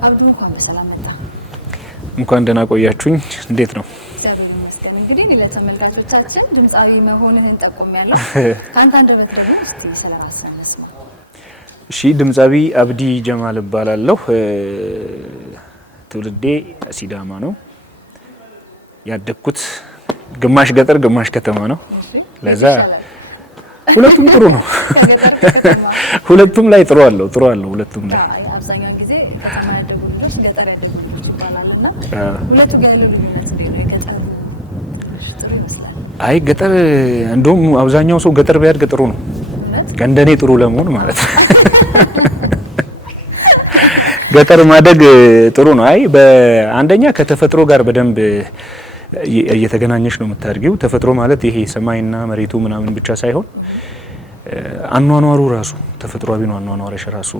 አብዱ እንኳን በሰላም መጣ። እንኳን ደህና ቆያችሁኝ። እንዴት ነው? እግዚአብሔር ይመስገን። እንግዲህ ለተመልካቾቻችን ድምጻዊ መሆንህን ጠቆሚያለሁ። ካንተ አንደበት ደግሞ እስቲ ስለራስህ እንስማ። እሺ፣ ድምጻዊ አብዲ ጀማል እባላለሁ። ትውልዴ ሲዳማ ነው። ያደግኩት ግማሽ ገጠር ግማሽ ከተማ ነው። ለዛ ሁለቱም ጥሩ ነው። ሁለቱም ላይ ጥሩ አለው ሁለቱም ላይ። አብዛኛው ጊዜ ከተማ ያደጉ ልጆች ገጠር ያደጉ ልጆች ይባላልና ሁለቱ ጋር ያለው ልዩነት እንዴት ነው? ገጠር ጥሩ ይመስላል። አይ ገጠር እንደውም አብዛኛው ሰው ገጠር ቢያድግ ጥሩ ነው። እንደኔ ጥሩ ለመሆን ማለት ነው። ገጠር ማደግ ጥሩ ነው። አይ በአንደኛ ከተፈጥሮ ጋር በደንብ እየተገናኘሽ ነው የምታድጊው። ተፈጥሮ ማለት ይሄ ሰማይና መሬቱ ምናምን ብቻ ሳይሆን አኗኗሩ ራሱ ተፈጥሯዊ ነው። አኗኗርሽ ራሱ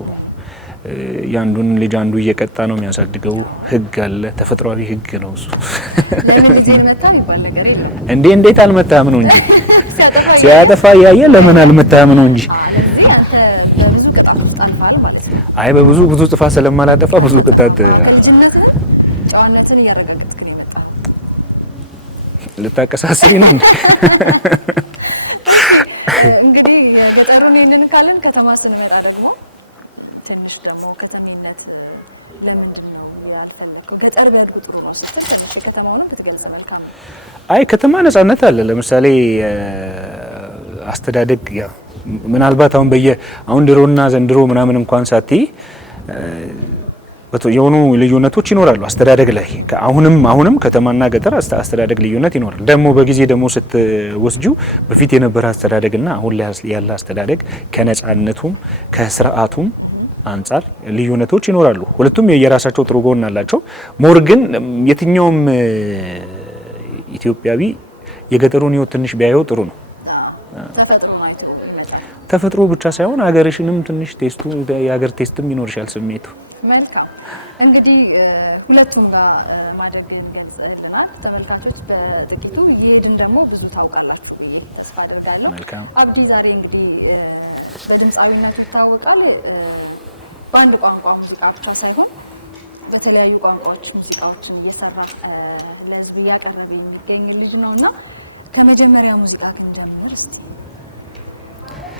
ያንዱን ልጅ አንዱ እየቀጣ ነው የሚያሳድገው። ህግ አለ፣ ተፈጥሯዊ ህግ ነው እሱ። ለምን እዚህ መጣ ይባል ነገር የለም እንዴት አልመታም ነው እንጂ ሲያጠፋ ያየ ለምን አልመታም ነው እንጂ። በብዙ ቅጣት ውስጥ አልፋል ማለት ነው። አይ በብዙ ጥፋት ስለማላጠፋ ብዙ ቅጣት ልጅነትን ጨዋነትን እያረጋገጥክ ነው የመጣ። ልታቀሳስሪ ነው እንግዲህ ገጠሩን ይሄንን ካልን ከተማ ስንመጣ ደግሞ ትንሽ ደግሞ ከተሜነት ለምንድን ነው ያልፈለከው? ገጠር ቢያድጉ ጥሩ ነው ስትል ትንሽ ከተማውንም ብትገልጽ መልካም ነው። አይ ከተማ ነጻነት አለ። ለምሳሌ አስተዳደግ ያ ምናልባት አሁን ድሮና ዘንድሮ ምናምን እንኳን ሳትይ የሆኑ ልዩነቶች ይኖራሉ አስተዳደግ ላይ። አሁንም ከተማና ገጠር አስተዳደግ ልዩነት ይኖራል። ደግሞ በጊዜ ደግሞ ስትወስጂው በፊት የነበረ አስተዳደግና አሁን ላይ ያለ አስተዳደግ ከነጻነቱም ከስርዓቱም አንጻር ልዩነቶች ይኖራሉ። ሁለቱም የራሳቸው ጥሩ ጎን አላቸው። ሞር ግን የትኛውም ኢትዮጵያዊ የገጠሩን ህይወት ትንሽ ቢያየው ጥሩ ነው። ተፈጥሮ ብቻ ሳይሆን ሀገርሽንም ትንሽ ቴስቱ የሀገር ቴስትም ይኖርሻል ስሜቱ። መልካም እንግዲህ ሁለቱም ጋር ማደግን ገልጸልናል። ተመልካቾች በጥቂቱ እየሄድን ደግሞ ብዙ ታውቃላችሁ ብዬ ተስፋ አደርጋለሁ። አብዲ ዛሬ እንግዲህ በድምፃዊነቱ ይታወቃል። በአንድ ቋንቋ ሙዚቃ ብቻ ሳይሆን በተለያዩ ቋንቋዎች ሙዚቃዎችን እየሰራ ለህዝብ እያቀረበ የሚገኝ ልጅ ነው እና ከመጀመሪያ ሙዚቃ ግን ጀምር እስቲ።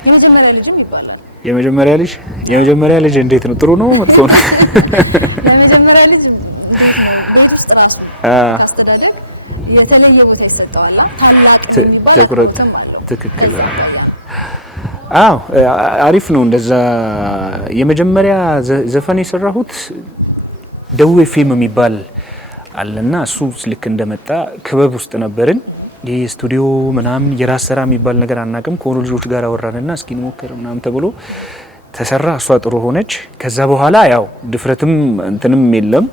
የመጀመሪያ ልጅም ይባላል። የመጀመሪያ ልጅ እንዴት ነው? ጥሩ ነው መጥፎ ነው? የመጀመሪያ ልጅ ቤት ውስጥ ራሱ አስተዳደግ የተለየ ቦታ ይሰጠዋል። ታላቅ የሚባል ትኩረትም አለው። ትክክል። አዎ አሪፍ ነው እንደዛ። የመጀመሪያ ዘፈን የሰራሁት ደዌ ፌም የሚባል አለና እሱ ልክ እንደመጣ ክበብ ውስጥ ነበርን። ይሄ ስቱዲዮ ምናምን የራስ ስራ የሚባል ነገር አናውቅም። ከሆኑ ልጆች ጋር አወራንና እስኪ እንሞክር ምናምን ተብሎ ተሰራ። እሷ ጥሩ ሆነች። ከዛ በኋላ ያው ድፍረትም እንትንም የለም።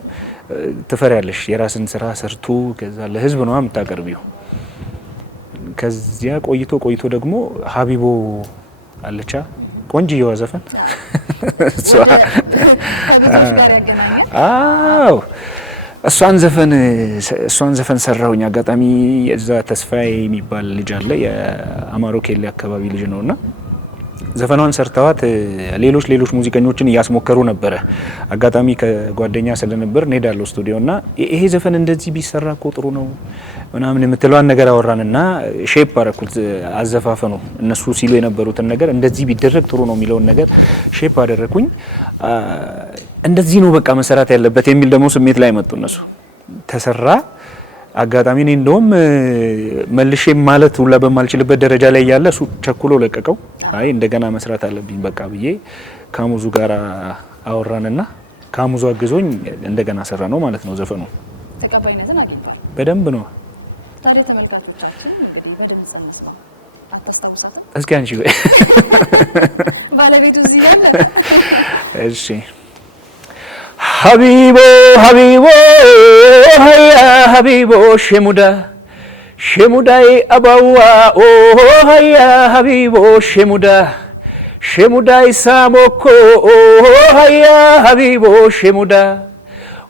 ትፈሪያለሽ የራስን ስራ ሰርቶ ከዛ ለህዝብ ነው የምታቀርቢው። ከዚያ ቆይቶ ደግሞ ሀቢቦ አለቻ ቆንጆዋ ዘፈን እሷ አዎ እሷን ዘፈን ሰራሁኝ። አጋጣሚ እዛ ተስፋዬ የሚባል ልጅ አለ የአማሮ ኬሌ አካባቢ ልጅ ነውና ዘፈኗን ሰርተዋት ሌሎች ሙዚቀኞችን እያስሞከሩ ነበረ። አጋጣሚ ከጓደኛ ስለነበር እንሄዳለሁ ስቱዲዮና ይሄ ዘፈን እንደዚህ ቢሰራ እኮ ጥሩ ነው ምናምን የምትለዋን ነገር አወራንና ሼፕ አረኩት አዘፋፈኑ። እነሱ ሲሉ የነበሩትን ነገር እንደዚህ ቢደረግ ጥሩ ነው የሚለውን ነገር ሼፕ አደረኩኝ። እንደዚህ ነው በቃ መሰራት ያለበት የሚል ደግሞ ስሜት ላይ መጡ እነሱ። ተሰራ። አጋጣሚ እኔ እንደውም መልሼ ማለት ሁላ በማልችልበት ደረጃ ላይ ያለ እሱ ቸኩሎ ለቀቀው። አይ እንደገና መስራት አለብኝ በቃ ብዬ ካሙዙ ጋር አወራንና ካሙዙ አግዞኝ እንደገና ሰራ ነው ማለት ነው። ዘፈኑ ተቀባይነትን አግኝቷል። በደንብ ነው። ታዲያ ተመልካቾቻችን እንግዲህ በድምጽ መስማት አታስታውሳትም? እስኪ አንቺ ባለቤቱ እዚህ ያለ እሺ ሀቢቦ ሀያ ሀቢቦ ሸሙዳይ አባዋ ኦ ሀያ ሀቢቦ ሸሙዳይ ሳሞኮ ኦ ሀያ ሀቢቦ ሸሙዳ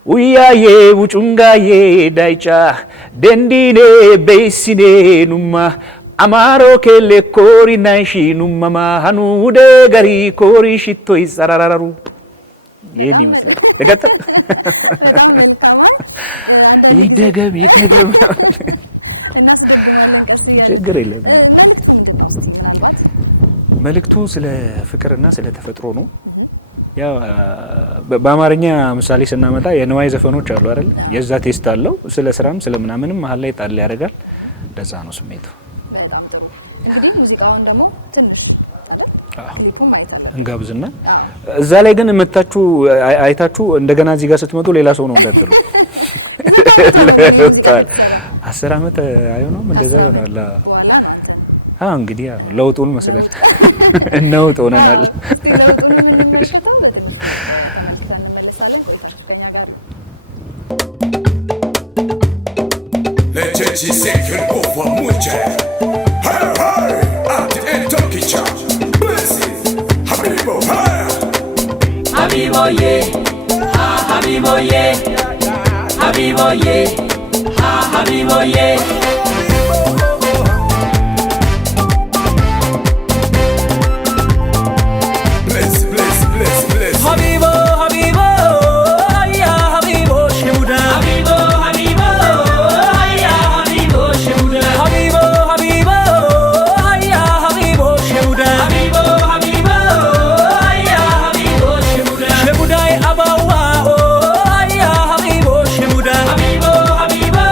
ውያዬ ውጩንጋዬ ዳይጫ ደንዲኔ በይሲኔ ኑማ አማሮ ኬሌ ኮሪ ናይሺ ኑማማ ሀኑደ ገሪ ኮሪ ሽቶ ይጸራራሩ ይሄን ይመስላል። ልቀጥል? ይደገም ችግር የለም። መልእክቱ ስለ ፍቅርና ስለ ተፈጥሮ ነው። ያው በአማርኛ ምሳሌ ስናመጣ የንዋይ ዘፈኖች አሉ አይደል? የዛ ቴስት አለው። ስለ ስራም ስለ ምናምንም መሀል ላይ ጣል ያደርጋል። ለዛ ነው ስሜቱ። በጣም ጥሩ። እንግዲህ ሙዚቃውን ደግሞ ትንሽ እንጋብዝና እዛ ላይ ግን መታችሁ አይታችሁ እንደገና እዚህ ጋር ስትመጡ ሌላ ሰው ነው እንዳትሉ። 10 ዓመት አይሆንም እንደዛ ይሆናል። እንግዲህ ለውጡን መስለን እናውጥ ሆነናል። Habiboye, ha Habiboye, Habiboye, ha Habiboye. Bless, bless, bless, bless. Habibo, Habibo, ya Habibo Shemuda. Habibo, Habibo, ya Habibo Shemuda. Habibo, Habibo, ya Habibo Shemuda. Habibo, Habibo, ya Habibo Shemuda. Shemudai abawa, ya Habibo Shemuda. Habibo, Habibo,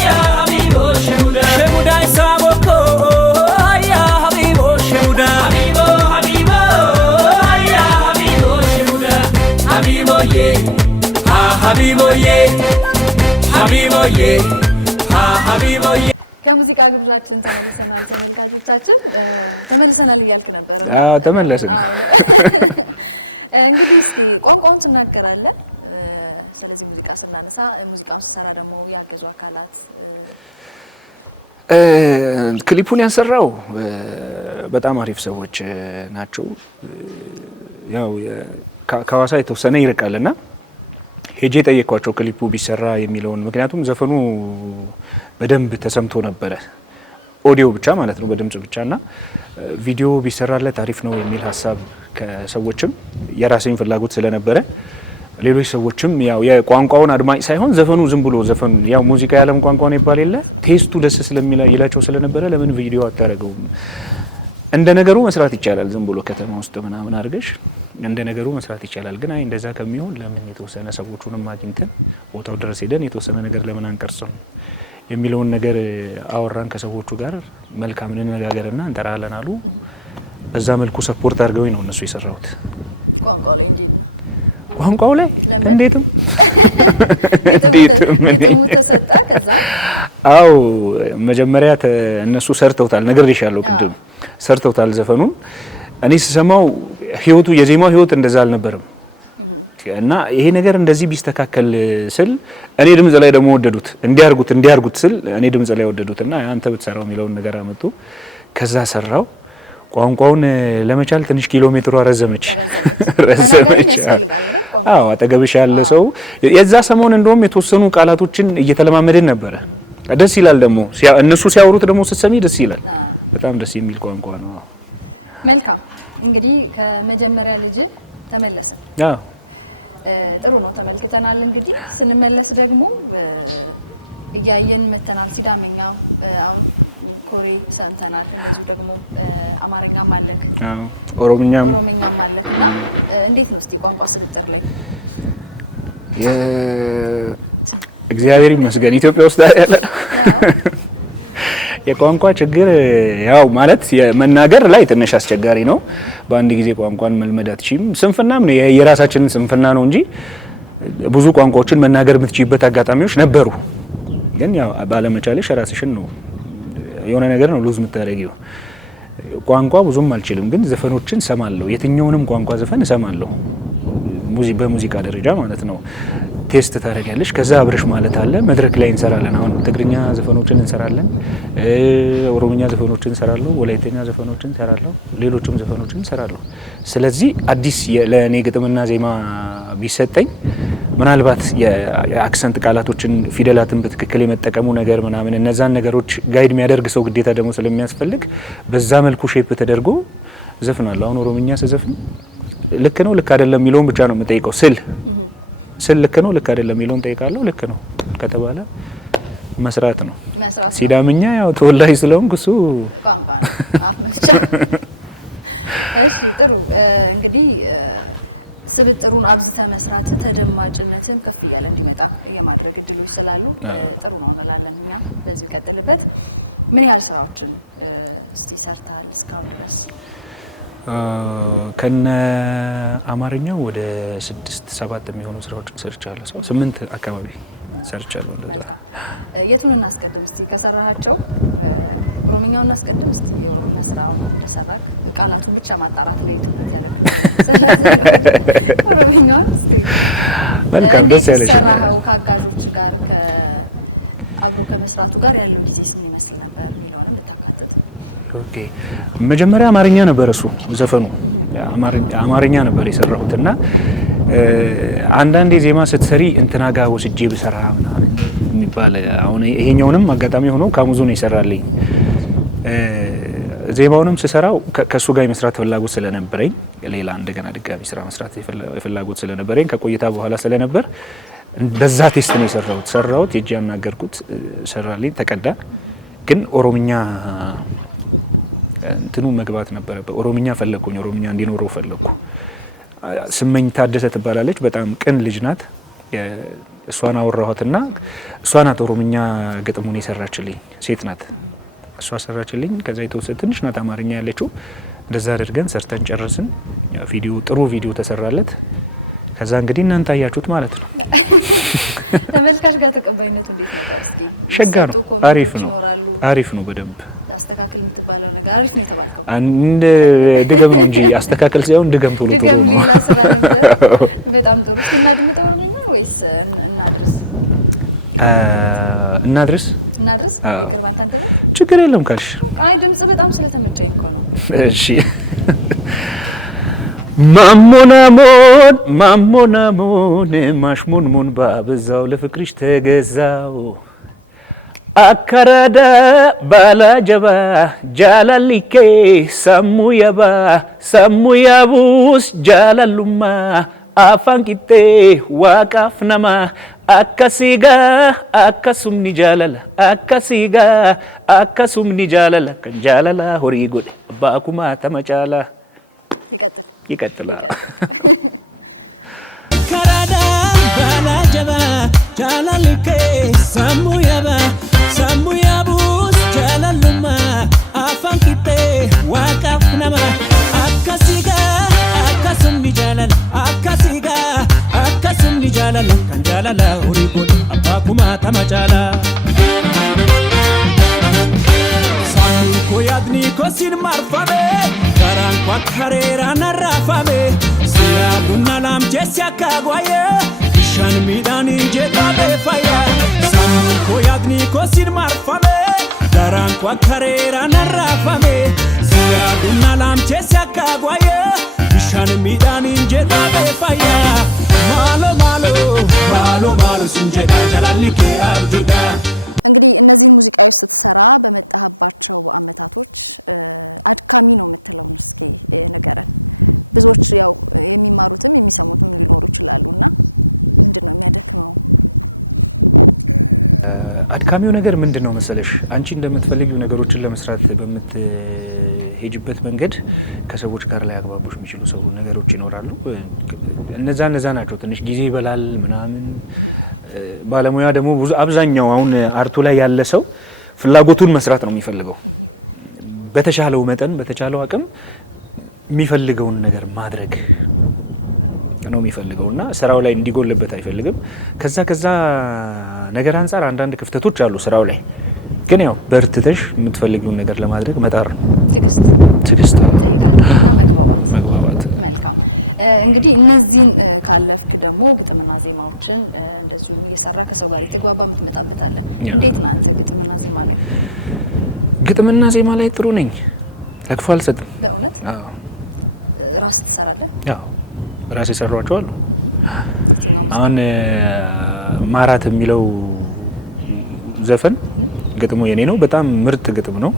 ya Habibo Shemuda. Shemudai saboko, ya Habibo Shemuda. Habibo, Habibo, ya Habibo Shemuda. Habiboye, ha Habiboye, Habiboye, ha Habiboye. ከሙዚቃ ግብዣችን ተመልሰናል። ተመልካቾቻችን ተመልሰናል እያልክ ነበር? አዎ ተመለስን። እንግዲህ እስቲ ቋንቋውን ትናገራለህ። ስለዚህ ሙዚቃ ስናነሳ ሙዚቃውን ሲሰራ ደግሞ ያገዙ አካላት ክሊፑን ያሰራው በጣም አሪፍ ሰዎች ናቸው። ያው ከሐዋሳ የተወሰነ ይርቃልና ሄጄ ጠየኳቸው ክሊፑ ቢሰራ የሚለውን። ምክንያቱም ዘፈኑ በደንብ ተሰምቶ ነበረ፣ ኦዲዮ ብቻ ማለት ነው በድምጽ ብቻና ቪዲዮ ቢሰራለት አሪፍ ነው የሚል ሀሳብ ከሰዎችም የራሴን ፍላጎት ስለነበረ ሌሎች ሰዎችም ያው የቋንቋውን አድማጭ ሳይሆን ዘፈኑ ዝም ብሎ ዘፈኑ ያው ሙዚቃ የዓለም ቋንቋ ነው ይባል የለ ቴስቱ ደስ ስለሚላቸው ስለነበረ ለምን ቪዲዮ አታረገውም? እንደ ነገሩ መስራት ይቻላል። ዝም ብሎ ከተማ ውስጥ ምናምን አድርገሽ እንደ ነገሩ መስራት ይቻላል። ግን አይ እንደዛ ከሚሆን ለምን የተወሰነ ሰዎቹንም አግኝተን ቦታው ድረስ ሄደን የተወሰነ ነገር ለምን አንቀርጽም የሚለውን ነገር አወራን ከሰዎቹ ጋር። መልካም እንነጋገርና እንጠራለን አሉ። በዛ መልኩ ሰፖርት አድርገውኝ ነው እነሱ የሰራሁት። ቋንቋው ላይ እንዴትም አው መጀመሪያ እነሱ ሰርተውታል። ነግሬሻለሁ ቅድም ሰርተውታል ዘፈኑን። እኔ ስሰማው ህይወቱ የዜማው ህይወት እንደዛ አልነበረም እና ይሄ ነገር እንደዚህ ቢስተካከል ስል እኔ ድምጽ ላይ ደግሞ ወደዱት። እንዲያርጉት ስል እኔ ድምጽ ላይ ወደዱትና አንተ ብትሰራው የሚለውን ነገር አመጡ። ከዛ ሰራው። ቋንቋውን ለመቻል ትንሽ ኪሎ ሜትሯ ረዘመች። አዎ አጠገብሽ ያለ ሰው የዛ ሰሞን እንደውም የተወሰኑ ቃላቶችን እየተለማመድን ነበረ። ደስ ይላል ደግሞ እነሱ ሲያወሩት ደግሞ ስትሰሚ ደስ ይላል። በጣም ደስ የሚል ቋንቋ ነው። መልካም እንግዲህ ከመጀመሪያ ልጅ ተመለስን። አዎ ጥሩ ነው ተመልክተናል። እንግዲህ ስንመለስ ደግሞ እያየን መተናል። ሲዳምኛ አሁን ኮሬ ሰምተናል። እንደዚሁ ደግሞ አማርኛም አለክ። አዎ ኦሮምኛም አለክ። እና እንዴት ነው እስቲ ቋንቋ ስብጥር ላይ? እግዚአብሔር ይመስገን ኢትዮጵያ ውስጥ ያለ የቋንቋ ችግር ያው ማለት የመናገር ላይ ትንሽ አስቸጋሪ ነው። በአንድ ጊዜ ቋንቋን መልመድ አትችይም። ስንፍናም ነው የራሳችንን ስንፍና ነው እንጂ ብዙ ቋንቋዎችን መናገር የምትችይበት አጋጣሚዎች ነበሩ። ግን ያው ባለመቻልሽ ራስሽን ነው የሆነ ነገር ነው ሉዝ የምታደርጊው። ቋንቋ ብዙም አልችልም፣ ግን ዘፈኖችን እሰማለሁ። የትኛውንም ቋንቋ ዘፈን እሰማለሁ፣ በሙዚቃ ደረጃ ማለት ነው። ቴስት ታደርጊያለሽ። ከዛ አብረሽ ማለት አለ። መድረክ ላይ እንሰራለን። አሁን ትግርኛ ዘፈኖችን እንሰራለን፣ ኦሮምኛ ዘፈኖችን እንሰራለሁ፣ ወላይተኛ ዘፈኖችን እንሰራለሁ፣ ሌሎችም ዘፈኖችን እንሰራለሁ። ስለዚህ አዲስ ለኔ ግጥምና ዜማ ቢሰጠኝ ምናልባት የአክሰንት ቃላቶችን ፊደላትን በትክክል የመጠቀሙ ነገር ምናምን እነዛን ነገሮች ጋይድ የሚያደርግ ሰው ግዴታ ደግሞ ስለሚያስፈልግ በዛ መልኩ ሼፕ ተደርጎ ዘፍናለሁ። አሁን ኦሮምኛ ስዘፍን ልክ ነው ልክ አይደለም የሚለውን ብቻ ነው የምጠይቀው። ስል ልክ ነው ልክ አይደለም የሚለውን ጠይቃለሁ። ልክ ነው ከተባለ መስራት ነው። ሲዳምኛ ያው ተወላጅ ስለሆንኩ እሱ እሺ ጥሩ እንግዲህ ስብጥሩን አብዝተ መስራት ተደማጭነትን ከፍ እያለ እንዲመጣ የማድረግ እድሎች ስላሉ ጥሩ ነው እንላለን። እኛም በዚህ ቀጥልበት። ምን ያህል ስራዎችን እስቲ ሰርተሃል እስካሁን ድረስ? ከነ አማርኛው ወደ 6-7 የሚሆኑ ስራዎችን ሰርቻለሁ። 8 አካባቢ ሰርቻለሁ። እንደዛ የቱን እናስቀድም እስቲ? ከሰራሃቸው ኦሮምኛውን እናስቀድም እስቲ። የኦሮምኛ ስራውን እንደሰራክ ቃላቱን ብቻ ማጣራት ላይ ተደረገ። ኦሮምኛውን እስቲ መልካም ደስ ያለሽ ነው። ከአጋዦች ጋር ከአብሮ ከመስራቱ ጋር ያለው ጊዜ ምን ይመስል ነበር የሚለውን እንድታካትት። ኦኬ መጀመሪያ አማርኛ ነበር እሱ ዘፈኑ አማርኛ ነበር የሰራሁትና አንዳንዴ ዜማ ስትሰሪ እንትና ጋር ወስጄ ብሰራ ምናምን የሚባል አሁን ይሄኛውንም አጋጣሚ ሆኖ ካሙዙ ነው ይሰራልኝ። ዜማውንም ስሰራው ከሱ ጋር የመስራት ፍላጎት ስለነበረኝ ሌላ እንደገና ድጋሚ ስራ መስራት ፍላጎት ስለነበረኝ ከቆይታ በኋላ ስለነበር በዛ ቴስት ነው ሰራሁት የጂ ያናገርኩት ሰራልኝ ተቀዳ። ግን ኦሮምኛ እንትኑ መግባት ነበረበት። ኦሮምኛ ፈለኩኝ፣ ኦሮምኛ እንዲኖረው ፈለኩ። ስመኝ ታደሰ ትባላለች። በጣም ቅን ልጅ ናት። እሷን አወራኋትና እሷ ናት ኦሮምኛ ግጥሙን የሰራችልኝ። ሴት ናት። እሷ ሰራችልኝ። ከዛ የተወሰነ ትንሽ ናት አማርኛ ያለችው። እንደዛ አድርገን ሰርተን ጨረስን። ቪዲዮ ጥሩ ቪዲዮ ተሰራለት። ከዛ እንግዲህ እናንተ አያችሁት ማለት ነው። ተመልካች ጋር ተቀባይነቱ እንዴት ነው? እስኪ ሸጋ ነው። አሪፍ ነው። በደንብ አስተካክል የምትባለው ነገር አሪፍ ነው የተባለው። አንድ ድገም ነው እንጂ አስተካክል ሳይሆን ድገም ቶሎ ነው። በጣም ጥሩ። እናድምጠው ነው ወይስ እናድርስ? አዎ ችግር የለም ካልሽ። አይ ድምጽ በጣም ስለተመቸኝ እኮ ነው። እሺ ማሞናሞን ማሽሞንሞን ባበዛው ለፍቅርሽ ተገዛው አካራዳ ባላጀባ ጃላሊኬ ሰሙ ያቡስ ጃላሉማ አፋንቂቴ ዋቃፍ ነማ አከሲጋ አከሱምኒ ጃላላ ከንጃላላ ሆሪ ጎዴ አባኩማ ተመጫላ ይቀጥላል። ካራዳ ባላጀባ ጃላሊኬ ሰሙ ያቡስ ጃላሉማ አፋንቂቴ ዋቃፍ ነማ አከሲጋ አከሱምኒ ጃላላ ከንጃላላ ሆሪ ጎዴ አባኩማ ተመጫላ Koyadni kosin marfame garan kwa karera narafame siya dunna lam jesya kagwaye kishan midani jetabe faya samu koyadni kosin marfame garan kwa karera narafame siya dunna lam jesya kagwaye kishan midani jetabe faya malo sunjeta jalalike arjuda አድካሚው ነገር ምንድነው መሰለሽ? አንቺ እንደምትፈልጊው ነገሮችን ለመስራት በምትሄጅበት መንገድ ከሰዎች ጋር ላይ አግባቦች የሚችሉ ነገሮች ይኖራሉ። እነዛ ናቸው። ትንሽ ጊዜ ይበላል ምናምን። ባለሙያ ደግሞ አብዛኛው አሁን አርቱ ላይ ያለ ሰው ፍላጎቱን መስራት ነው የሚፈልገው። በተሻለው መጠን በተቻለው አቅም የሚፈልገውን ነገር ማድረግ ነው የሚፈልገውና ስራው ላይ እንዲጎልበት አይፈልግም። ከዛ ነገር አንፃር አንዳንድ ክፍተቶች አሉ ስራው ላይ። ግን ያው በርትተሽ የምትፈልጊውን ነገር ለማድረግ መጣር ነው። ትዕግስት፣ መግባባት። መልካም እንግዲህ እነዚህን ካለፍክ ደግሞ ግጥምና ዜማዎችን እንደዚሁ እየሰራ ከሰው ጋር የተግባባ የምትመጣበታለህ። እንዴት ነው አንተ ግጥምና ዜማ ላይ? ግጥምና ዜማ ላይ ጥሩ ነኝ። ለክፉ አልሰጥም። በእውነት? አዎ። ራስ ትሰራለህ? አዎ ራስ የሰሯቸው አሉ። አሁን ማራት የሚለው ዘፈን ግጥሙ የኔ ነው። በጣም ምርጥ ግጥም ነው።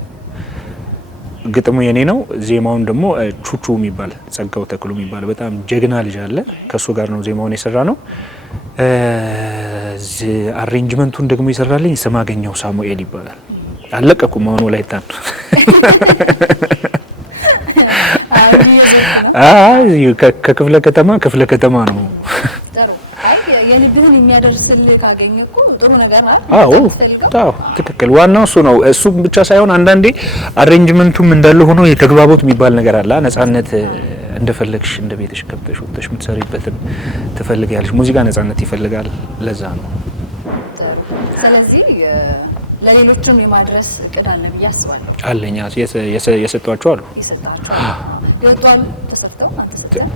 ግጥሙ የኔ ነው። ዜማውን ደግሞ ቹቹ የሚባል ጸጋው ተክሉ የሚባል በጣም ጀግና ልጅ አለ። ከሱ ጋር ነው ዜማውን የሰራ ነው። አሬንጅመንቱን ደግሞ ይሰራልኝ ስማገኘው ሳሙኤል ይባላል። አለቀኩም አሁን ወላይታን ከክፍለ ከተማ ነው። የልብህን የሚያደርስልህ ካገኘ እኮ ጥሩ ነገር ነው። አዎ ትክክል። ዋናው እሱ ነው። እሱ ብቻ ሳይሆን አንዳንዴ አሬንጅመንቱም እንዳለ ሆኖ የተግባቦት የሚባል ነገር አለ። ነጻነት እንደፈለግሽ እንደ ቤትሽ ከብተሽ ወጥተሽ የምትሰሪበትን ትፈልጊያለሽ። ሙዚቃ ነጻነት ይፈልጋል። ለዛ ነው። ስለዚህ ለሌሎችም የማድረስ እቅድ አለ ብዬ አስባለሁ። አለኛ የሰጧቸው አሉ ይወጣሉ ተሰርተው አንተ ስትል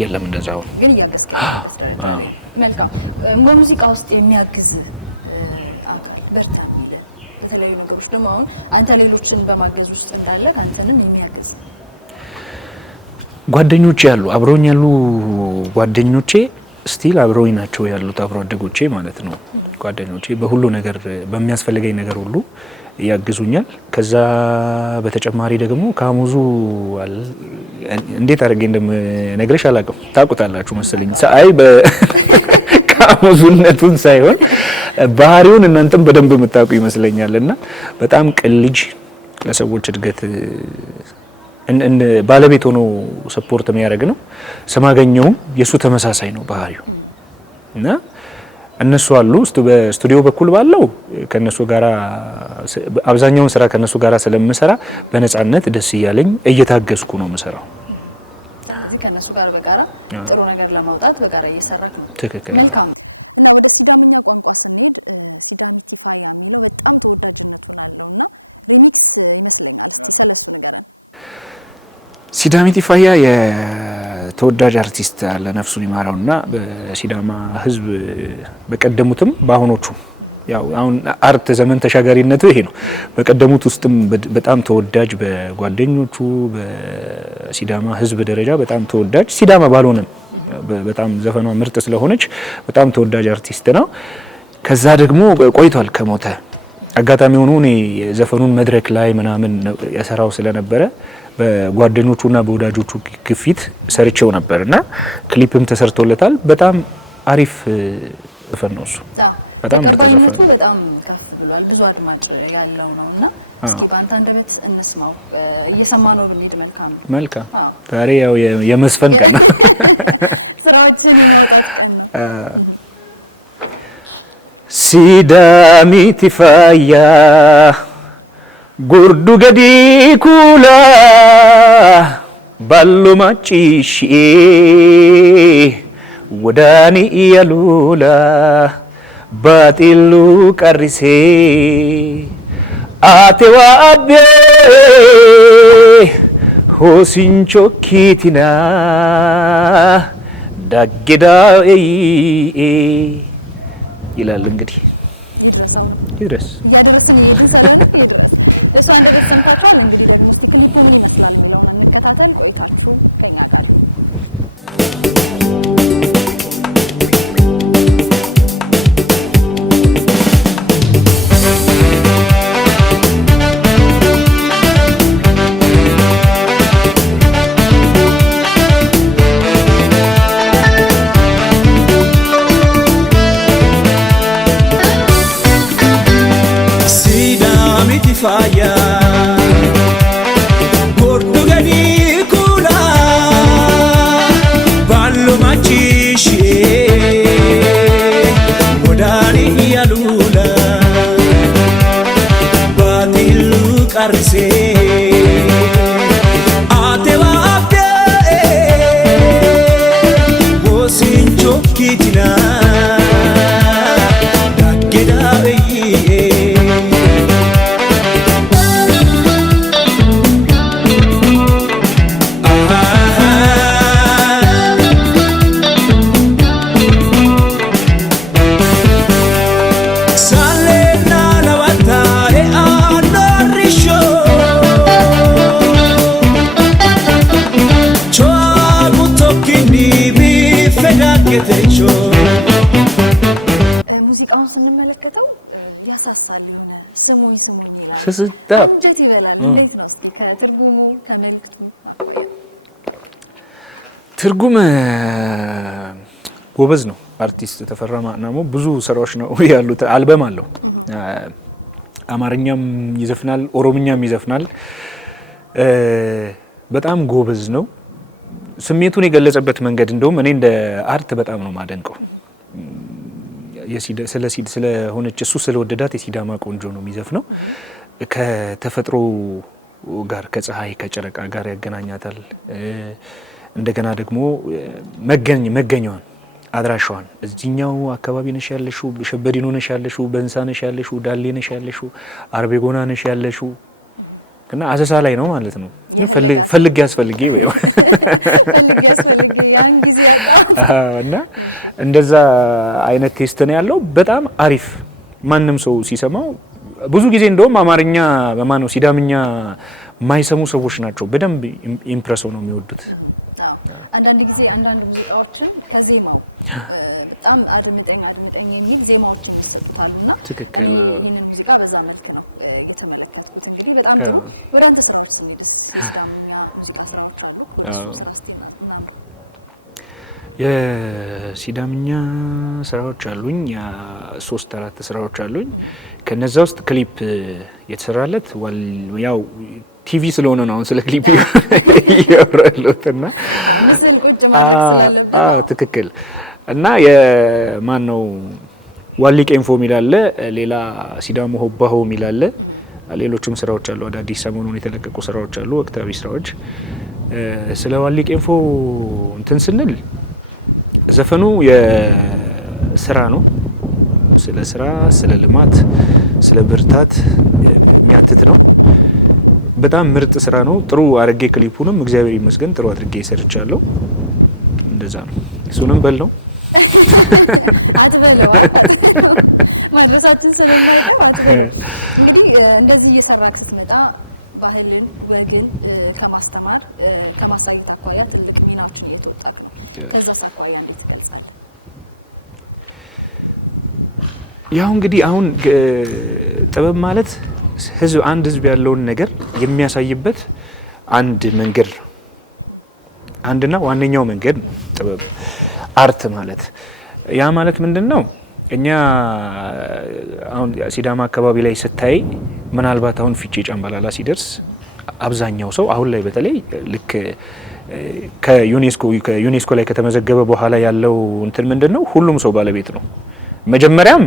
የለም እንደዛው ግን እያገዝከኝ መልካም በሙዚቃ ውስጥ የሚያግዝ አንተ በርታ ይለ የተለያዩ ነገሮች ደግሞ አሁን አንተ ሌሎችን በማገዝ ውስጥ እንዳለ አንተንም የሚያግዝ ጓደኞቼ ያሉ አብሮኝ ያሉ ጓደኞቼ ስቲል አብሮኝ ናቸው ያሉት አብሮ አደጎቼ ማለት ነው። ጓደኞቼ በሁሉ ነገር በሚያስፈልገኝ ነገር ሁሉ ያግዙኛል። ከዛ በተጨማሪ ደግሞ ካሙዙ እንዴት አድርጌ እንደምነግርሽ አላውቅም። ታውቁታላችሁ መሰለኝ። ሳይ በካሙዙነቱን ሳይሆን ባህሪውን እናንተም በደንብ የምታውቁ ይመስለኛልና በጣም ቅን ልጅ፣ ለሰዎች እድገት ባለቤት ሆኖ ሰፖርት የሚያደርግ ነው። ስማገኘውም የሱ ተመሳሳይ ነው ባህሪው እና እነሱ አሉ በስቱዲዮ በኩል ባለው ከነሱ ጋራ አብዛኛውን ስራ ከነሱ ጋራ ስለምሰራ በነጻነት ደስ እያለኝ እየታገስኩ ነው የምሰራው። ስለዚህ ከነሱ ጋር በጋራ ጥሩ ነገር ለማውጣት በጋራ እየሰራክ ነው። ትክክል። መልካም። ሲዳሚቲ ፋያ የተወዳጅ አርቲስት አለ ነፍሱን ይማራውና በሲዳማ ሕዝብ በቀደሙትም በአሁኖቹ ያው አሁን አርት ዘመን ተሻጋሪነቱ ይሄ ነው። በቀደሙት ውስጥም በጣም ተወዳጅ በጓደኞቹ በሲዳማ ሕዝብ ደረጃ በጣም ተወዳጅ ሲዳማ ባልሆነም በጣም ዘፈኗ ምርጥ ስለሆነች በጣም ተወዳጅ አርቲስት ነው። ከዛ ደግሞ ቆይቷል ከሞተ። አጋጣሚ ሆኖ እኔ ዘፈኑን መድረክ ላይ ምናምን ያሰራው ስለነበረ በጓደኞቹና በወዳጆቹ ግፊት ሰርቼው ነበርና ክሊፕም ተሰርቶለታል። በጣም አሪፍ ዘፈን ነው እሱ። በጣም ምርጥ ዘፈን ነው። በጣም ከፍ ብሏል። ብዙ አድማጭ ያለው ነውና እስኪ በአንተ አንደበት እንስማው። እየሰማነው ብንሄድ መልካም ነው። መልካም። ዛሬ ያው የመስፈን ቀን ነው። ስራዎችን ነው። ሲዳሚቲ ፋያ ጉርዱ ገዲ ኩላ ባሉ ማጪሺ ወዳኒ ያሉላ ባጢሉ ቀሪሴ አቴዋቤ ሆሲንቾኪቲና ዳጌዳኤ ይላል። እንግዲህ ይድረስ ያደረሰን ይሰራል። እሱ አንደበት ሰምታችኋል። እንግዲህ ደግሞ እስቲ ክሊፑን ምን ይመስላል ነው እንከታተል። ቆይታችሁ ከኛ ጋር faya gordu gadi kula ballo machishi modani yalula batilu qarse atewa abde wosincho kitina dageda ሙዚቃውን ስንመለከተው ያሳሳል። የሆነ ስሙኝ ይላል። ስስታ እንዴት ይበላል? እንዴት ነው? ከትርጉሙ ከመልእክቱ ትርጉም ጎበዝ ነው አርቲስት ተፈራ ማናሞ። ብዙ ስራዎች ነው ያሉት። አልበም አለው። አማርኛም ይዘፍናል፣ ኦሮምኛም ይዘፍናል። በጣም ጎበዝ ነው። ስሜቱን የገለጸበት መንገድ እንደውም እኔ እንደ አርት በጣም ነው ማደንቀው። ስለሆነች እሱ ስለወደዳት የሲዳማ ቆንጆ ነው የሚዘፍነው። ከተፈጥሮ ጋር ከፀሐይ ከጨረቃ ጋር ያገናኛታል። እንደገና ደግሞ መገኛዋን አድራሻዋን እዚህኛው አካባቢ ነሽ ያለሽው፣ ሸበዲኖ ነሽ ያለሽው፣ በንሳ ነሽ ያለሽው፣ ዳሌ ነሽ ያለሽው፣ አርቤጎና ነሽ ያለሽው እና አሰሳ ላይ ነው ማለት ነው። ፈልግ ያስፈልጌ ወይ እና እንደዛ አይነት ቴስት ነው ያለው። በጣም አሪፍ። ማንም ሰው ሲሰማው ብዙ ጊዜ እንደውም አማርኛ በማነው ሲዳምኛ የማይሰሙ ሰዎች ናቸው በደንብ ኢምፕረስ ነው የሚወዱት። አንዳንድ ጊዜ አንዳንድ ሙዚቃዎችን ከዜማው በጣም አድምጠኝ የሚል ዜማዎችን ይሰጡታሉና ትክክል። ይህንን ሙዚቃ በዛ መልክ ነው የተመለከቱት። እንግዲህ በጣም ጥሩ። ወደ አንተ ስራዎች ስንሄድስ ሲዳምኛ ሙዚቃ ስራዎች አሉ? የሲዳምኛ ስራዎች አሉኝ። 3-4 ስራዎች አሉኝ። ከነዛ ውስጥ ክሊፕ የተሰራለት ያው ቲቪ ስለሆነ ነው አሁን ስለ ክሊፕ ይወራሉትና ምስል ቁጭ ማለት ያለበት ትክክል። እና የማን ነው ዋሊ ቄንፎ ሚላለ፣ ሌላ ሲዳሞ ሆባሆ ሚላለ፣ ሌሎችም ስራዎች አሉ። አዳዲስ ሰሞኑን የተለቀቁ ስራዎች አሉ፣ ወቅታዊ ስራዎች። ስለ ዋሊ ቄንፎ እንትን ስንል ዘፈኑ የስራ ነው። ስለ ስራ፣ ስለ ልማት፣ ስለ ብርታት የሚያትት ነው። በጣም ምርጥ ስራ ነው። ጥሩ አድርጌ ክሊፑንም እግዚአብሔር ይመስገን ጥሩ አድርጌ ሰርቻለሁ። እንደዛ ነው። እሱንም በለው አትበለው ማድረሳችን ስለማይቀር አትበለው። እንግዲህ እንደዚህ እየሰራክ ስትመጣ ባህልን ወግን ከማስተማር ከማሳየት አኳያ ትልቅ ሚናዎችን እየተወጣክ ነው። ከዛስ አኳያ እንዴት ይገልጻል? ያው እንግዲህ አሁን ጥበብ ማለት አንድ ህዝብ ያለውን ነገር የሚያሳይበት አንድ መንገድ ነው። አንድና ዋነኛው መንገድ ነው ጥበብ አርት ማለት። ያ ማለት ምንድነው? እኛ አሁን ሲዳማ አካባቢ ላይ ስታይ ምናልባት አሁን ፊቼ ጫምባላላ ሲደርስ አብዛኛው ሰው አሁን ላይ በተለይ ልክ ከዩኔስኮ ላይ ከተመዘገበ በኋላ ያለው እንትን ምንድነው? ሁሉም ሰው ባለቤት ነው። መጀመሪያም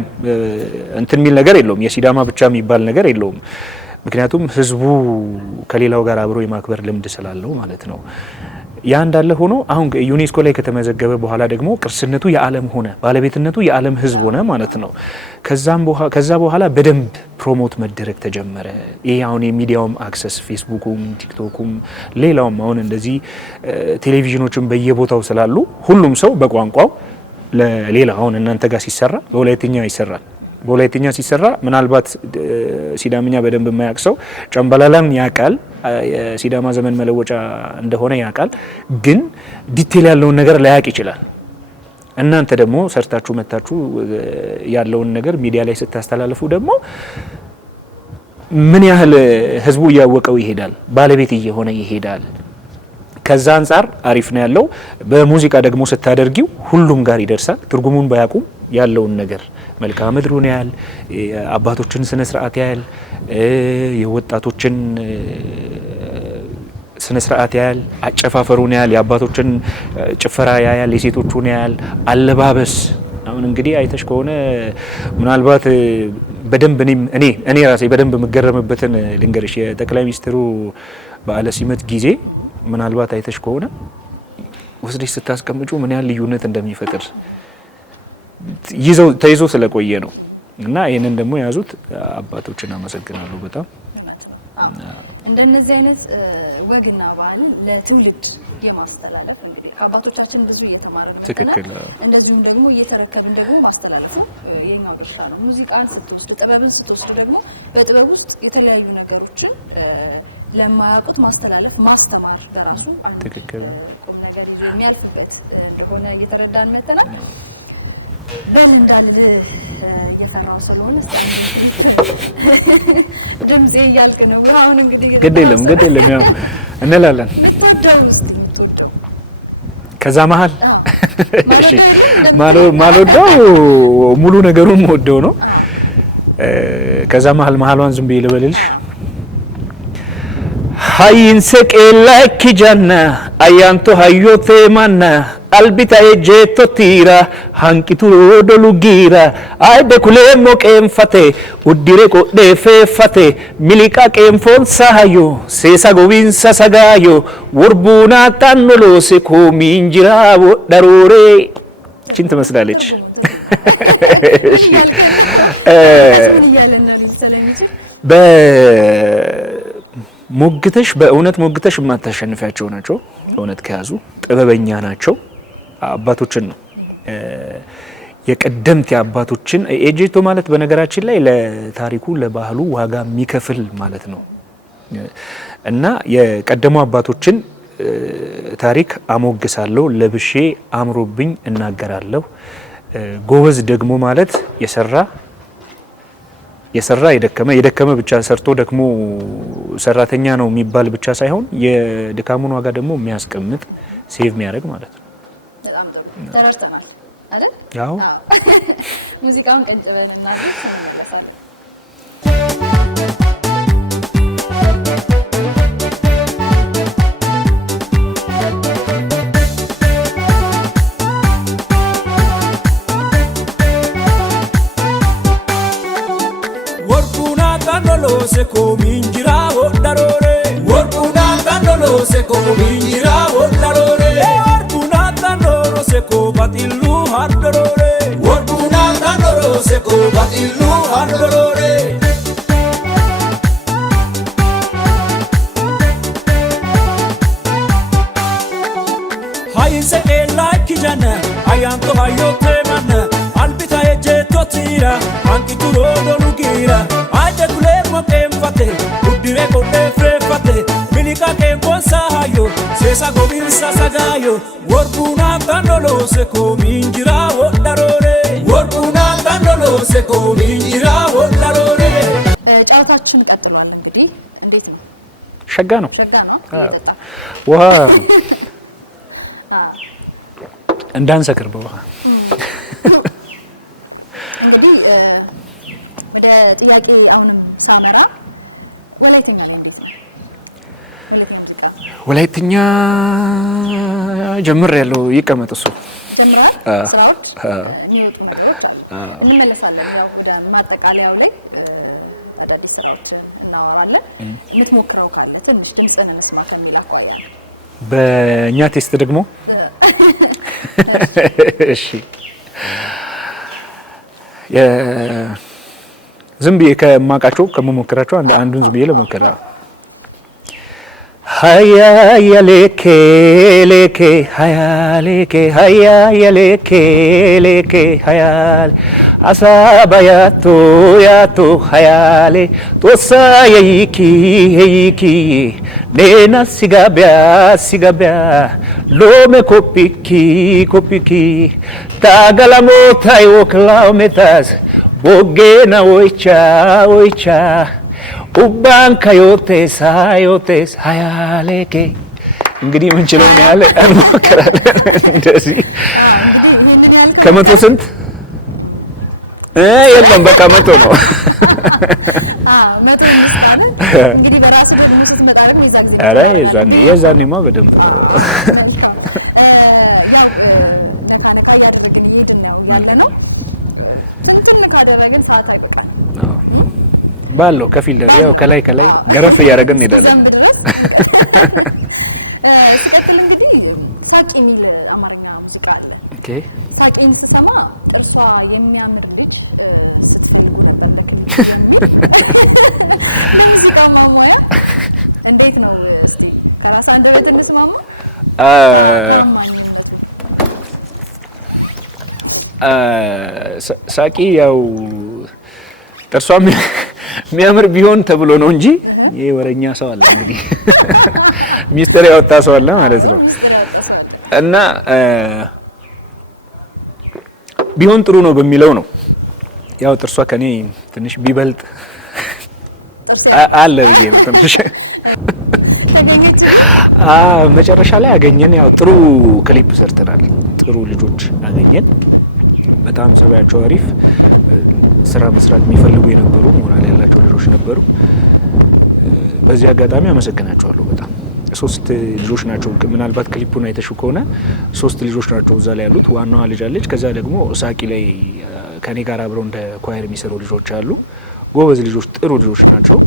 እንትን የሚል ነገር የለውም። የሲዳማ ብቻ የሚባል ነገር የለውም። ምክንያቱም ህዝቡ ከሌላው ጋር አብሮ የማክበር ልምድ ስላለው ማለት ነው። ያ እንዳለ ሆኖ አሁን ዩኔስኮ ላይ ከተመዘገበ በኋላ ደግሞ ቅርስነቱ የዓለም ሆነ፣ ባለቤትነቱ የዓለም ህዝብ ሆነ ማለት ነው። ከዛ በኋላ በደንብ ፕሮሞት መደረግ ተጀመረ። ይሄ አሁን የሚዲያውም አክሰስ ፌስቡኩም፣ ቲክቶኩም፣ ሌላውም አሁን እንደዚህ ቴሌቪዥኖችም በየቦታው ስላሉ ሁሉም ሰው በቋንቋው ለሌላ አሁን እናንተ ጋር ሲሰራ በወላይትኛ ይሰራል። በወላይትኛ ሲሰራ ምናልባት ሲዳምኛ በደንብ የማያውቅ ሰው ጫምባላላን ያውቃል፣ የሲዳማ ዘመን መለወጫ እንደሆነ ያውቃል። ግን ዲቴል ያለውን ነገር ላያውቅ ይችላል። እናንተ ደግሞ ሰርታችሁ መታችሁ ያለውን ነገር ሚዲያ ላይ ስታስተላልፉ ደግሞ ምን ያህል ህዝቡ እያወቀው ይሄዳል፣ ባለቤት እየሆነ ይሄዳል። ከዛ አንጻር አሪፍ ነው ያለው። በሙዚቃ ደግሞ ስታደርጊው ሁሉም ጋር ይደርሳል። ትርጉሙን ባያውቁም ያለውን ነገር መልክዓ ምድሩን ያያል፣ አባቶችን ስነ ስርዓት ያያል፣ የወጣቶችን ስነ ስርዓት ያያል፣ አጨፋፈሩን ያያል፣ የአባቶችን ጭፈራ ያያል፣ የሴቶቹን ያያል፣ አለባበስ። አሁን እንግዲህ አይተሽ ከሆነ ምናልባት በደንብ እኔ ራሴ በደንብ የምገረምበትን ልንገርሽ። የጠቅላይ ሚኒስትሩ በዓለ ሲመት ጊዜ ምናልባት አይተሽ ከሆነ ወስደሽ ስታስቀምጩ ምን ያህል ልዩነት እንደሚፈጥር ተይዞ ስለቆየ ነው። እና ይሄንን ደግሞ የያዙት አባቶችን አመሰግናለሁ በጣም። እንደነዚህ አይነት ወግና ባህልን ለትውልድ የማስተላለፍ እንግዲህ ከአባቶቻችን ብዙ እየተማረን መጥተናል። እንደዚሁም ደግሞ እየተረከብን ደግሞ ማስተላለፍ ነው የኛው ድርሻ ነው። ሙዚቃን ስትወስድ፣ ጥበብን ስትወስድ ደግሞ በጥበብ ውስጥ የተለያዩ ነገሮችን ለማያውቁት ማስተላለፍ ማስተማር በራሱ አንድ ቁም ነገር ይዞ የሚያልፍበት እንደሆነ እየተረዳን መጥተናል። እንዳልል እየፈራው ስለሆነ ድምጼ እያልክ ነው። አሁን እንግዲህ ግድ የለም ያው እንላለን። የምትወደው ከዛ መሀል እሺ ማልወደው ሙሉ ነገሩን ወደው ነው። ከዛ መሀሏን ዝም ብዬ ልበልልሽ። ሀይን ሰቄላኪ ጃና አያንቶ ሀዮቴ ማና አልቢታ ኤጄቶ ቲራ ሀንቂቱ ዶሉ ጊራ አይደ ኩሌሞ ቄንፈቴ ውዲሬ ቆዴ ፌፈቴ ሚሊቃ ቄንፎንሳ ሀዮ ሴሳ ጎቢንሳ ሰጋዮ ወርቡና ጣኖሎሴ ኮሚንጅራ ወዳሮሬ ችን ትመስላለች። በእውነት ሞግተሽ የማታሸንፊያቸው ናቸው። እውነት ከያዙ ጥበበኛ ናቸው። አባቶችን ነው የቀደምት አባቶችን ኤጄቶ ማለት በነገራችን ላይ ለታሪኩ ለባህሉ ዋጋ የሚከፍል ማለት ነው እና የቀደሙ አባቶችን ታሪክ አሞግሳለሁ፣ ለብሼ አምሮብኝ እናገራለሁ። ጎበዝ ደግሞ ማለት የሰራ የደከመ ብቻ ሰርቶ ደግሞ ሰራተኛ ነው የሚባል ብቻ ሳይሆን የድካሙን ዋጋ ደግሞ የሚያስቀምጥ ሴቭ የሚያደርግ ማለት ነው። በጣም ጥሩ ተረድተናል አይደል? ያው ሙዚቃውን ቀንጭበን እናድርግ እንመለሳለን። Se comingira odarore Warbuna dandolo se comingira odarore Warbuna dandolo se cobatillu hardorore Warbuna dandolo se cobatillu hardorore Hayin se elaki jana ayanto hayote manna albita ejetto tira anki turo dolugira Aide kulemo kemfate udire kote frefate milika kemponsa hayo sesa govinsa sagayo Warbuna dandolo se comingira odarore Warbuna dandolo se comingira odarore ጫወታችን ቀጥሏል። እንግዲህ እንዴት ነው? ሸጋ ነው። እየጠጣ ውሃ እንዳንሰክር በውሃ እንግዲህ ወደ ጥያቄ አሁንም ሳመራ ወላይተኛ ላይ እንዴት ነው? ወላይተኛ ጀምር ያለው ይቀመጥ እሱ ጀምራል። ስራዎች የሚወጡ ነገሮች አሉ፣ እንመለሳለን። ያው ወደ ማጠቃለያው ላይ አዳዲስ ስራዎች እናወራለን። የምትሞክረው ካለ ትንሽ ድምፅህን እንስማ ከሚል አኳያ በእኛ ቴስት ደግሞ እሺ ዝም ብዬ ከማውቃቸው ከመሞክራቸው አንዱን ዝም ብዬ ለሞክራ ሀያ ያሌኬ ሌኬ ሀያ ሌኬ ሀያ ያሌኬ ሌኬ ሀያሌ አሳባ ያቶ ያቶ ሀያሌ ጦሳ የይኪ የይኪ ኔና ሲጋቢያ ሲጋቢያ ሎሜ ኮፒኪ ኮፒኪ ታገላሞታይ ወክላሜታስ ቦጌና ወይቻ ወይቻ ኡባንካ ዮቴስ ዮቴስ ሀያሌኬ እንግዲህ ምንችለውን ያህል እንሞክራለን። እንደዚህ ከመቶ ስንት የለም በቃ መቶ ነው። መቶ እንስራለን እንግዲህ በራስ ደግሞ ስትመጣ ደግሞ ይዛግ ኧረ የዛኔማ በደንብ ነው። ያው ነካ እያደረግን እየሄድን ነው ያለነው። ትንትን ካደረግን ሰዓት አይበቃል ባለው ከፊል ያው ከላይ ገረፍ እያደረግን እንሄዳለን። ሲቀጥል እንግዲህ ሳቂ የሚል አማርኛ ሙዚቃ አለ። ኦኬ ሳቂን ስትሰማ ጥርሷ የሚያምር ልጅ ስትፈልግ ነበር የሚል ሙዚቃ ማማያ እንዴት ነው? እስቲ ከራስ አንደበት እንስማማ። ሳቂ ያው ጥርሷ የሚያምር ቢሆን ተብሎ ነው እንጂ ይሄ ወረኛ ሰው አለ እንግዲህ ሚስጥር ያወጣ ሰው አለ ማለት ነው። እና ቢሆን ጥሩ ነው በሚለው ነው። ያው ጥርሷ ከኔ ትንሽ ቢበልጥ አለ ብዬ ነው ትንሽ መጨረሻ ላይ አገኘን። ያው ጥሩ ክሊፕ ሰርተናል። ጥሩ ልጆች አገኘን። በጣም ጸባያቸው አሪፍ፣ ስራ መስራት የሚፈልጉ የነበሩ ሞራል ያላቸው ልጆች ነበሩ። በዚህ አጋጣሚ አመሰግናቸዋለሁ በጣም። 3 ልጆች ናቸው። ምናልባት ክሊፑን አይተሹ ከሆነ 3 ልጆች ናቸው እዛ ላይ ያሉት። ዋናዋ ልጅ አለች። ከዛ ደግሞ ሳቂ ላይ ከኔ ጋር አብረው እንደ ኳየር የሚሰሩ ልጆች አሉ። ጎበዝ ልጆች፣ ጥሩ ልጆች ናቸው።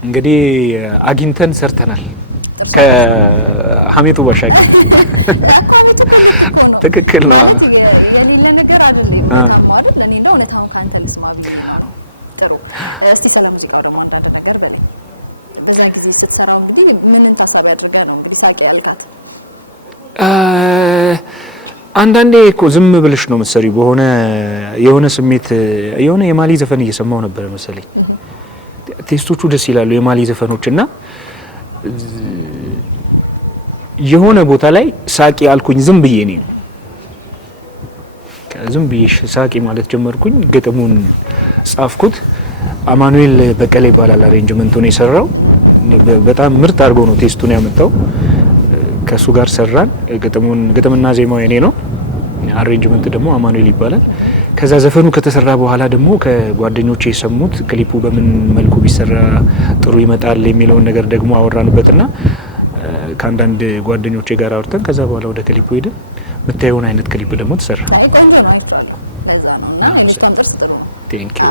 እንግዲህ አግኝተን ሰርተናል። ከሀሜቱ ባሻገር ትክክል ነው። እስቲ ስለ ሙዚቃው ደግሞ አንዳንድ ነገር በለኝ። በዛ ጊዜ ስትሰራው እንግዲህ ምንን ታሳቢ አድርገህ ነው እንግዲህ ሳቂ ያልካት? አንዳንዴ እኮ ዝም ብለሽ ነው የምትሰሪው። በሆነ የሆነ ስሜት የሆነ የማሊ ዘፈን እየሰማው ነበር መሰለኝ። ቴስቶቹ ደስ ይላሉ የማሊ ዘፈኖች እና የሆነ ቦታ ላይ ሳቂ አልኩኝ። ዝም ብዬ ነው ዝም ብዬ ሳቂ ማለት ጀመርኩኝ። ግጥሙን ጻፍኩት። አማኑኤል በቀለ ይባላል አሬንጅመንቱን የሰራው። በጣም ምርጥ አድርጎ ነው ቴስቱን ያመጣው። ከሱ ጋር ሰራን። ግጥምና ዜማው የኔ ነው። አሬንጅመንት ደግሞ አማኑኤል ይባላል። ከዛ ዘፈኑ ከተሰራ በኋላ ደግሞ ከጓደኞቼ የሰሙት ክሊፑ በምን መልኩ ቢሰራ ጥሩ ይመጣል የሚለውን ነገር ደግሞ አወራንበትና ከአንዳንድ ጓደኞቼ ጋር አውርተን ከዛ በኋላ ወደ ክሊፑ ሄድን። የምታየውን አይነት ክሊፕ ደግሞ ተሰራ። ቴንክ ዩ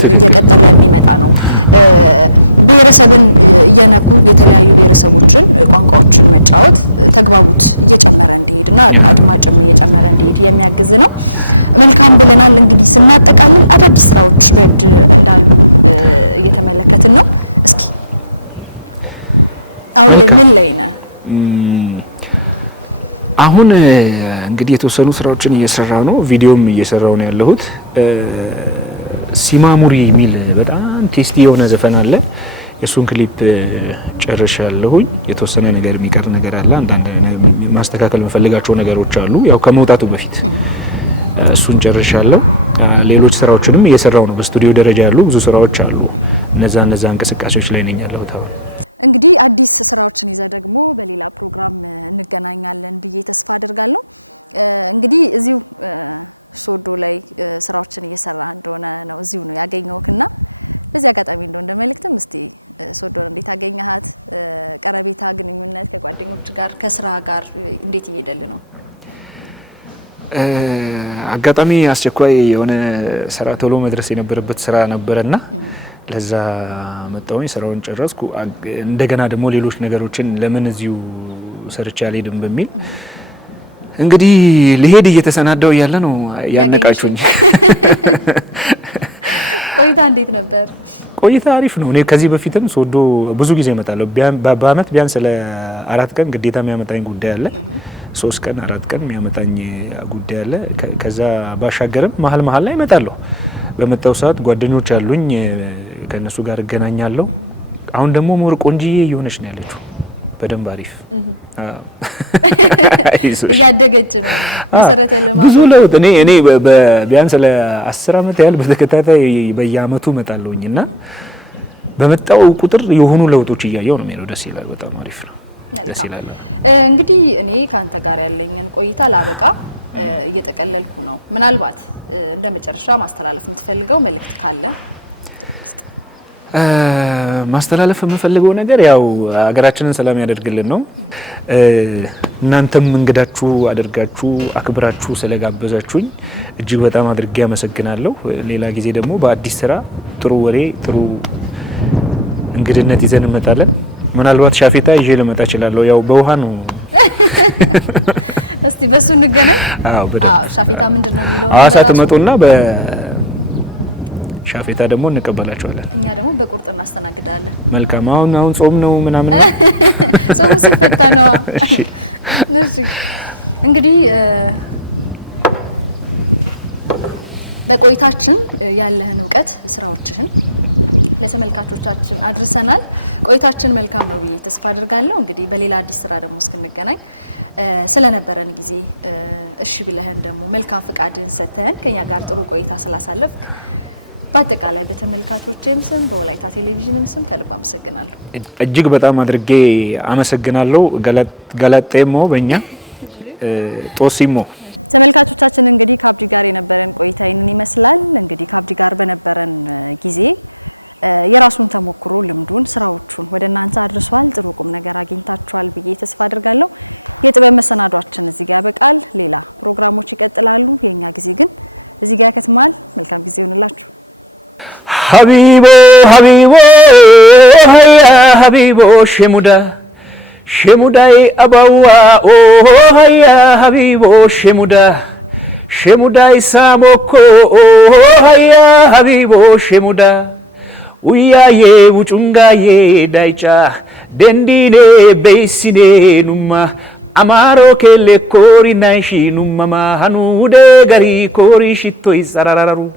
ትክክል አሁን እንግዲህ የተወሰኑ ስራዎችን እየሰራው ነው። ቪዲዮም እየሰራው ነው ያለሁት። ሲማሙሪ የሚል በጣም ቴስቲ የሆነ ዘፈን አለ። የሱን ክሊፕ ጨርሻለሁኝ። የተወሰነ ነገር የሚቀር ነገር አለ። አንዳንድ ማስተካከል የምፈልጋቸው ነገሮች አሉ። ያው ከመውጣቱ በፊት እሱን ጨርሻለሁ። ሌሎች ስራዎችንም እየሰራው ነው። በስቱዲዮ ደረጃ ያሉ ብዙ ስራዎች አሉ። እነዛ እንቅስቃሴዎች ላይ ነኝ ያለሁት አሁን። ጋር ከስራ ጋር እንዴት እየሄደልህ ነው? አጋጣሚ አስቸኳይ የሆነ ስራ ቶሎ መድረስ የነበረበት ስራ ነበረና ለዛ መጣሁኝ። ስራውን ጨረስኩ። እንደገና ደግሞ ሌሎች ነገሮችን ለምን እዚሁ ሰርቼ አልሄድም በሚል እንግዲህ ልሄድ እየተሰናዳው እያለ ነው ያነቃችሁኝ። ቆይታ እንዴት ነበር? ቆይታ አሪፍ ነው። እኔ ከዚህ በፊትም ሶዶ ብዙ ጊዜ እመጣለሁ። በአመት ቢያንስ ለ4 ቀን ግዴታ የሚያመጣኝ ጉዳይ አለ። 3 ቀን 4 ቀን የሚያመጣኝ ጉዳይ አለ። ከዛ ባሻገርም መሀል ላይ እመጣለሁ። በመጣው ሰዓት ጓደኞች አሉኝ፣ ከነሱ ጋር እገናኛለሁ። አሁን ደግሞ ሞር ቆንጂዬ እየሆነች ነው ያለችው። በደንብ አሪፍ ብዙ ለውጥ። እኔ ቢያንስ ለ10 አመት ያህል በተከታታይ በየአመቱ እመጣለሁኝ እና በመጣው ቁጥር የሆኑ ለውጦች እያየው ነው የሚለው። ደስ ይላል። በጣም አሪፍ ነው። ደስ ይላል። እንግዲህ እኔ ካንተ ጋር ያለኝን ቆይታ ላበቃ እየተቀለልኩ ነው። ምናልባት እንደ መጨረሻ ማስተላለፍ የምትፈልገው መልእክት ካለ? ማስተላለፍ የምፈልገው ነገር ያው ሀገራችንን ሰላም ያደርግልን ነው። እናንተም እንግዳችሁ አድርጋችሁ አክብራችሁ ስለጋበዛችሁኝ እጅግ በጣም አድርጌ አመሰግናለሁ። ሌላ ጊዜ ደግሞ በአዲስ ስራ ጥሩ ወሬ፣ ጥሩ እንግድነት ይዘን እንመጣለን። ምናልባት ሻፌታ ይዤ ልመጣ እችላለሁ። ያው በውሃ ነው። እስቲ በሱ እንገናኝ። አዎ በደንብ ሻፌታ ምንድነው? ሐዋሳ ትመጡና በሻፌታ ደግሞ እንቀበላቸዋለን። እኛ ደግሞ በቁርጥ እናስተናግዳለን። መልካም። አሁን ጾም ነው ምናምን ነው። ጾም ሲፈታ ነው። እሺ እንግዲህ ለቆይታችን ያለህን እውቀት ስራዎችን ለተመልካቾቻችን አድርሰናል። ቆይታችን መልካም ነው ብዬ ተስፋ አድርጋለሁ። እንግዲህ በሌላ አዲስ ስራ ደግሞ እስክንገናኝ ስለነበረን ጊዜ እሺ ብለህን ደግሞ መልካም ፍቃድን ሰጥተህን ከኛ ጋር ጥሩ ቆይታ ስላሳለፍ በአጠቃላይ በተመልካቾችም ስም በወላይታ ቴሌቪዥንም ስም ከልብ አመሰግናለሁ። እጅግ በጣም አድርጌ አመሰግናለሁ። ገለጤሞ በእኛ ጦሲሞ Habibo, Habibo, haya Habibo, Shemudai abawa, oh haya Habibo, Shemudai samoko, oh haya Habibo, Shemuda. Uyaye uchungaye daicha, dendine beisine numa, amaro kele kori naishi numa hanude gari kori shitoi sarararu.